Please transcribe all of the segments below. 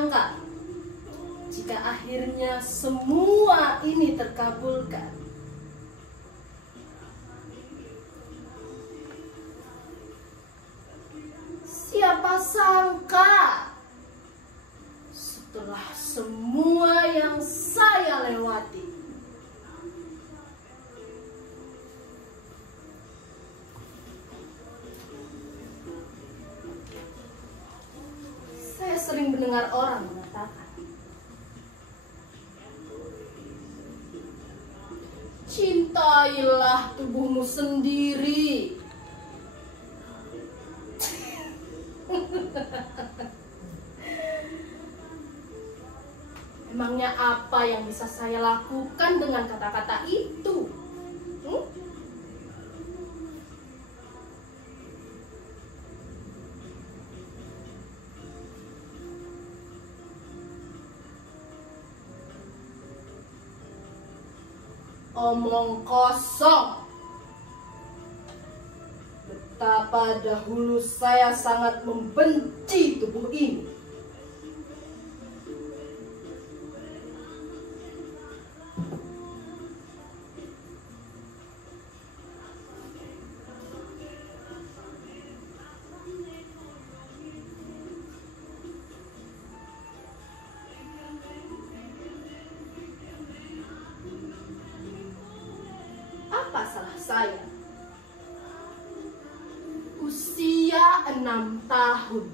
menyangka jika akhirnya semua ini terkabulkan. Siapa sangka setelah semua yang saya lewati, saya sering mendengar orang mengatakan, cintailah tubuhmu sendiri. Emangnya apa yang bisa saya lakukan dengan kata-kata itu? Omong kosong. Betapa dahulu saya sangat membenci tubuh ini. Apa salah saya? Usia 6 tahun.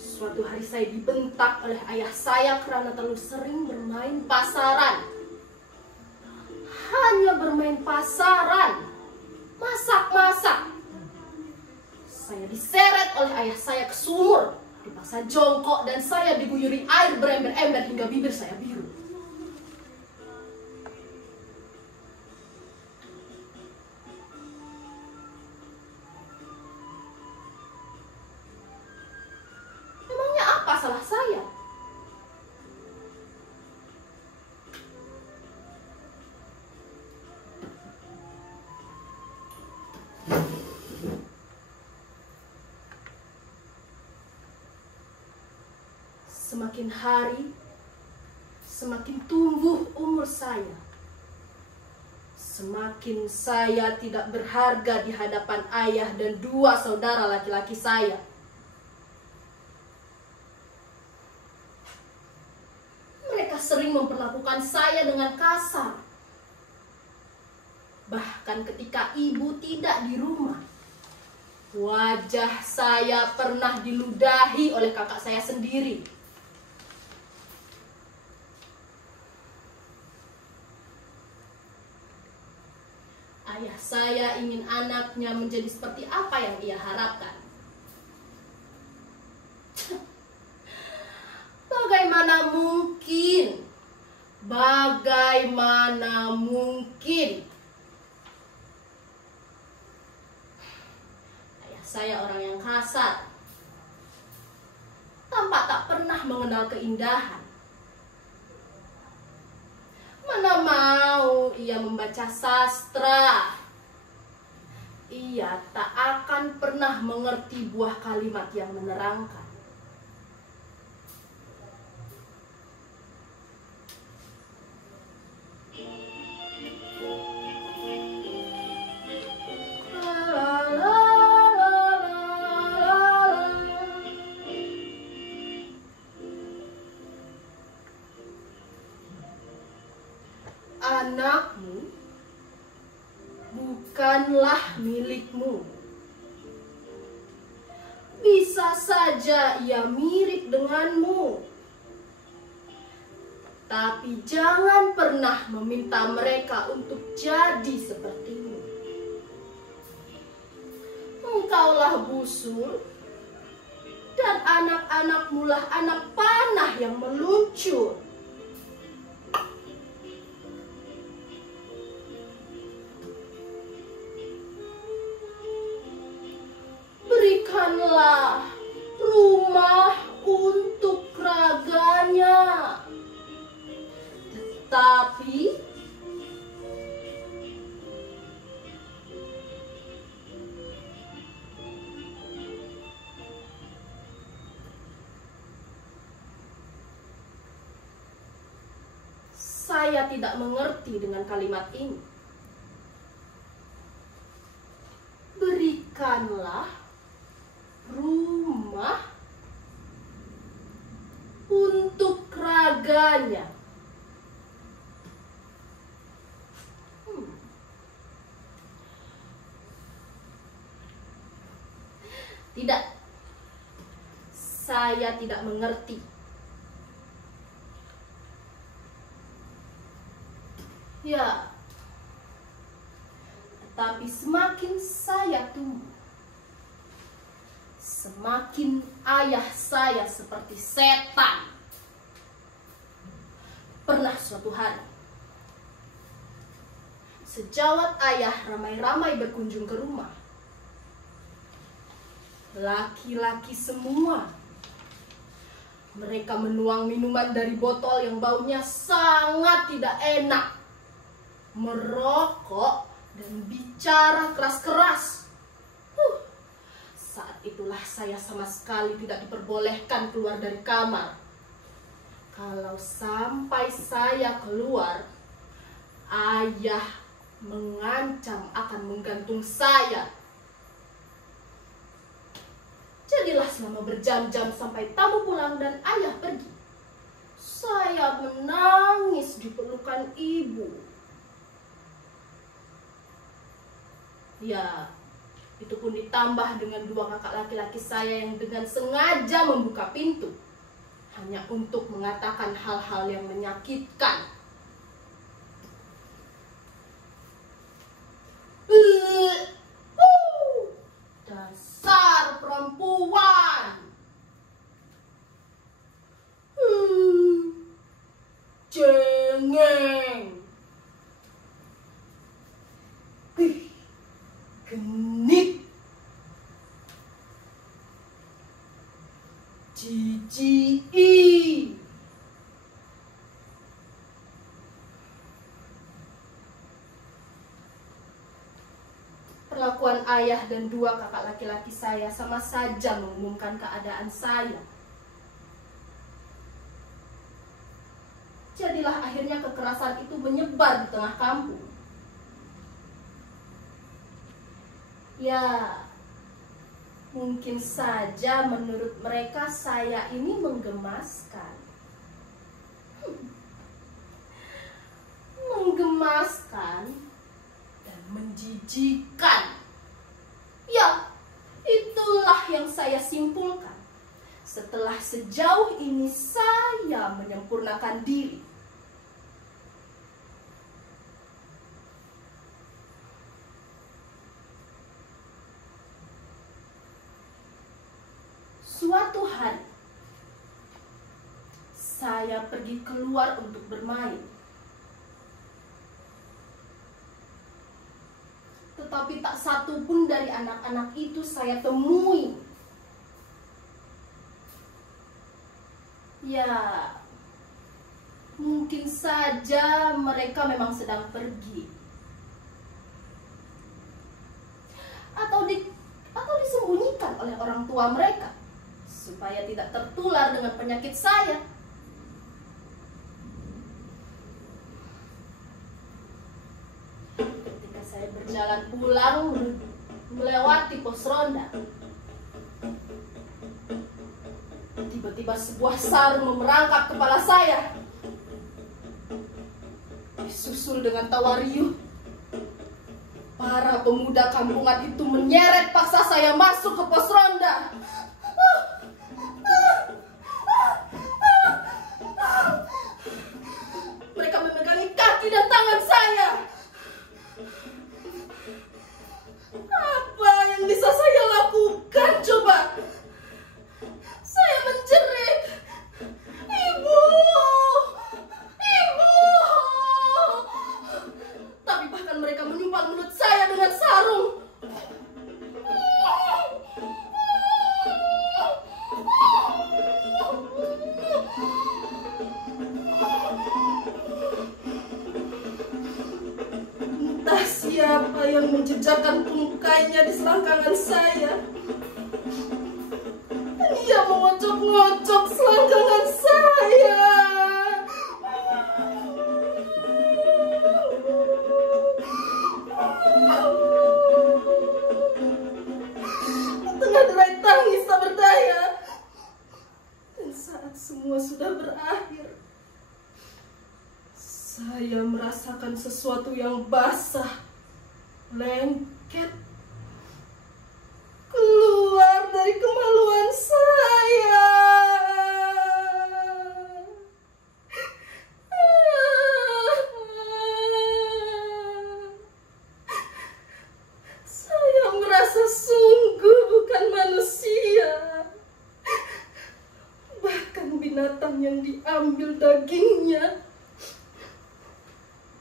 Suatu hari saya dibentak oleh ayah saya karena terlalu sering bermain pasaran. Hanya bermain pasaran, masak-masak. Saya diseret oleh ayah saya ke sumur, dipaksa jongkok, dan saya diguyuri air berember-ember hingga bibir saya biru. Salah saya. Semakin hari, semakin tumbuh umur saya. Semakin saya tidak berharga di hadapan ayah dan 2 saudara laki-laki saya. Sering memperlakukan saya dengan kasar. Bahkan ketika ibu tidak di rumah, wajah saya pernah diludahi oleh kakak saya sendiri. Ayah saya ingin anaknya menjadi seperti apa yang ia harapkan. Bagaimana mungkin? Bagaimana mungkin? Ayah saya orang yang kasar. Tampak tak pernah mengenal keindahan. Mana mau ia membaca sastra? Ia tak akan pernah mengerti buah kalimat yang menerangkan. Anakmu bukanlah milikmu. Bisa saja ia mirip denganmu, tapi jangan pernah meminta mereka untuk jadi sepertimu. Engkaulah busur, dan anak-anakmu lah anak panah yang meluncur. Berikanlah rumah untuk raganya, tetapi saya tidak mengerti dengan kalimat ini. Berikanlah rumah untuk raganya. Tidak, saya tidak mengerti. Ya, tetapi semakin saya tumbuh, semakin ayah saya seperti setan. Pernah suatu hari, sejawat ayah ramai-ramai berkunjung ke rumah. Laki-laki semua. Mereka menuang minuman dari botol yang baunya sangat tidak enak, merokok dan bicara keras-keras. Saat itulah saya sama sekali tidak diperbolehkan keluar dari kamar. Kalau sampai saya keluar, ayah mengancam akan menggantung saya. Jadilah selama berjam-jam sampai tamu pulang dan ayah pergi, saya menangis di pelukan ibu. Ya, itu pun ditambah dengan 2 kakak laki-laki saya yang dengan sengaja membuka pintu, hanya untuk mengatakan hal-hal yang menyakitkan. Dasar perempuan. Cengeng. Genit. Jijik. Perlakuan ayah dan 2 kakak laki-laki saya sama saja mengumumkan keadaan saya. Jadilah akhirnya kekerasan itu menyebar di tengah kampung. Ya, mungkin saja menurut mereka saya ini menggemaskan. Menggemaskan dan menjijikkan. Ya, itulah yang saya simpulkan setelah sejauh ini saya menyempurnakan diri. Suatu hari, saya pergi keluar untuk bermain. Tetapi tak satu pun dari anak-anak itu saya temui. Ya, mungkin saja mereka memang sedang pergi. Atau disembunyikan oleh orang tua mereka, supaya tidak tertular dengan penyakit saya. Ketika saya berjalan pulang melewati pos ronda, tiba-tiba sebuah sarung memerangkap kepala saya, disusul dengan tawa riuh. Para pemuda kampungan itu menyeret paksa saya masuk ke pos ronda. Mereka memegangi kaki dan tangan saya. Apa yang bisa saya lakukan coba? Saya menjerit, "Ibu! Ibu!" Tapi bahkan mereka menyumpal mulut saya dengan sarung. Entah siapa yang menjejakkan tungkainya di selangkangan saya. Dia mengocok-ngocok selangkangan saya. Saya merasakan sesuatu yang basah, lengket, keluar dari kemaluan saya. Saya merasa sungguh bukan manusia. Bahkan binatang yang diambil dagingnya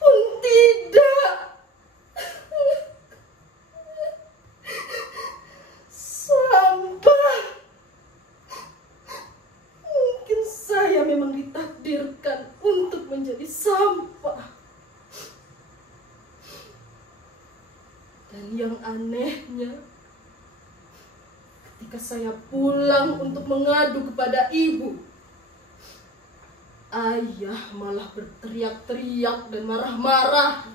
pun tidak. Sampah. Mungkin saya memang ditakdirkan untuk menjadi sampah. Dan yang anehnya, ketika saya pulang untuk mengadu kepada ibu, ayah malah berteriak-teriak dan marah-marah.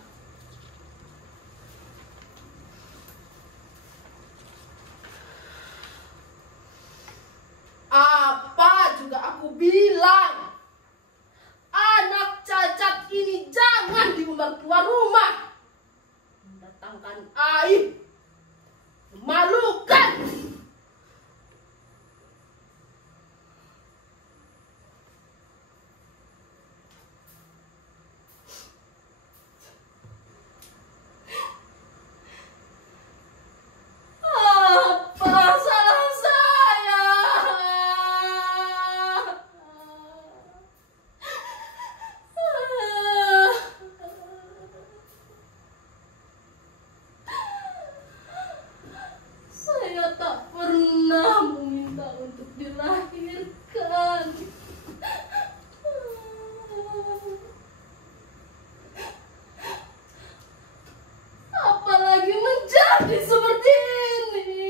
Apa juga aku bilang, anak cacat ini jangan diumbar keluar rumah. Mendatangkan aib, memalukan. Apa salah saya? Saya tak pernah meminta untuk dilahirkan. Apalagi menjadi seperti ini.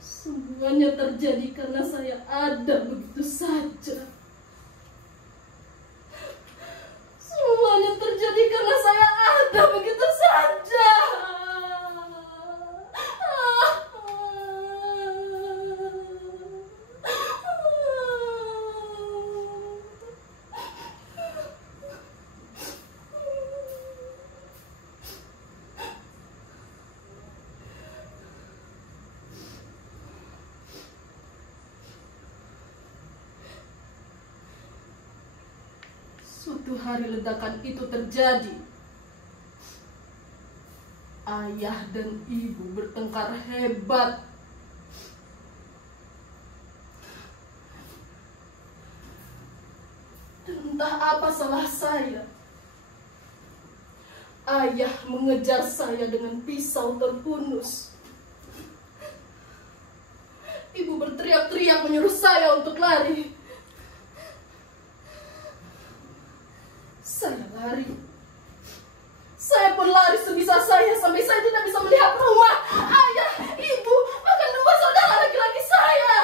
Semuanya terjadi karena saya ada begitu saja. Semuanya terjadi karena saya ada begitu saja. Suatu hari ledakan itu terjadi. Ayah dan ibu bertengkar hebat. Dan entah apa salah saya. Ayah mengejar saya dengan pisau terhunus. Ibu berteriak-teriak menyuruh saya untuk lari. Saya lari. Saya pun lari sebisa saya sampai saya tidak bisa melihat rumah, ayah, ibu, bahkan dua saudara laki-laki saya.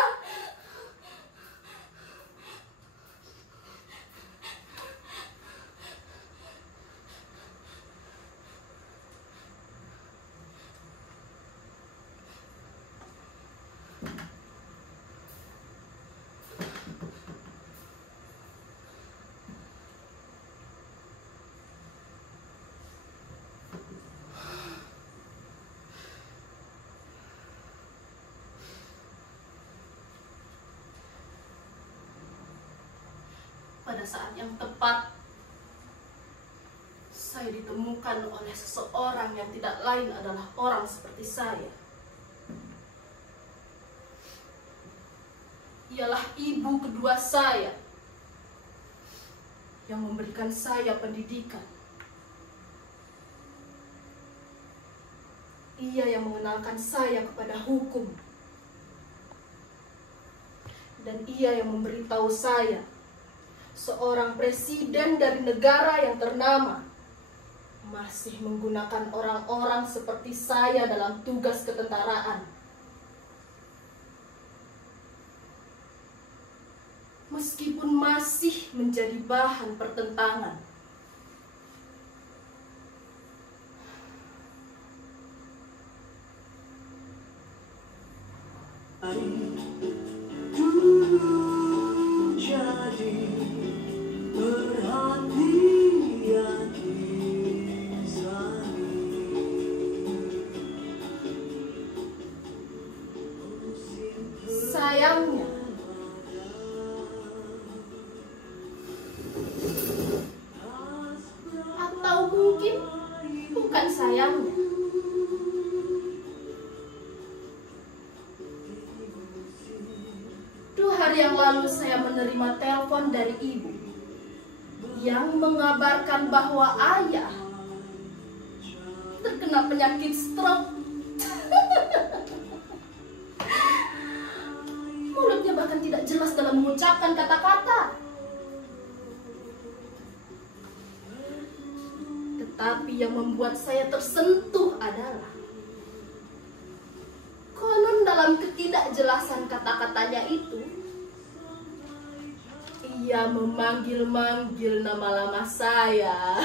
Pada saat yang tepat, saya ditemukan oleh seseorang yang tidak lain adalah orang seperti saya. Ialah ibu kedua saya yang memberikan saya pendidikan. Ia yang mengenalkan saya kepada hukum. Dan ia yang memberitahu saya, seorang presiden dari negara yang ternama masih menggunakan orang-orang seperti saya dalam tugas ketentaraan. Meskipun masih menjadi bahan pertentangan. Sayangnya, atau mungkin bukan sayangnya, dua hari yang lalu saya menerima telepon dari ibu yang mengabarkan bahwa ayah terkena penyakit stroke. Mulutnya bahkan tidak jelas dalam mengucapkan kata-kata. Tetapi yang membuat saya tersentuh adalah konon dalam ketidakjelasan kata-katanya itu, ia memanggil-manggil nama lama saya.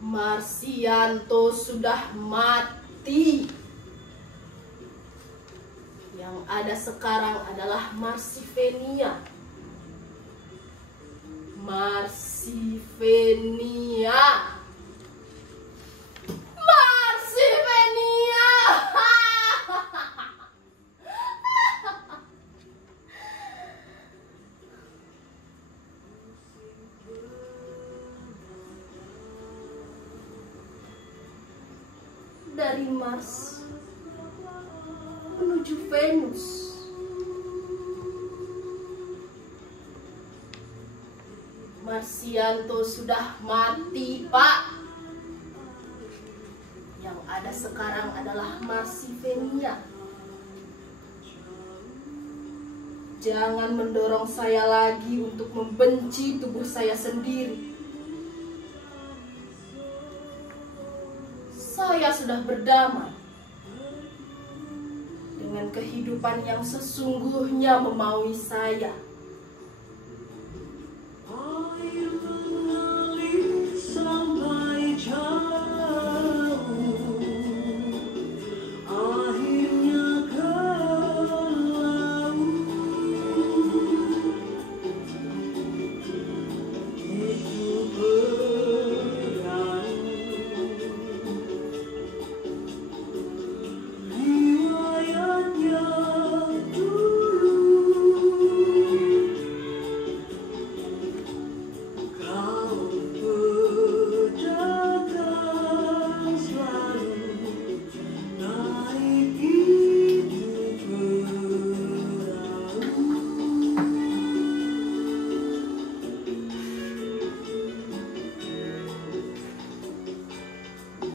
Marsianto sudah mati. Yang ada sekarang adalah Marsivenia. Marsivenia. Marsivenia. Dari Mars menuju Venus. Marsianto sudah mati, Pak. Yang ada sekarang adalah Marsivenia. Jangan mendorong saya lagi untuk membenci tubuh saya sendiri. Saya sudah berdamai dengan kehidupan yang sesungguhnya memaui saya.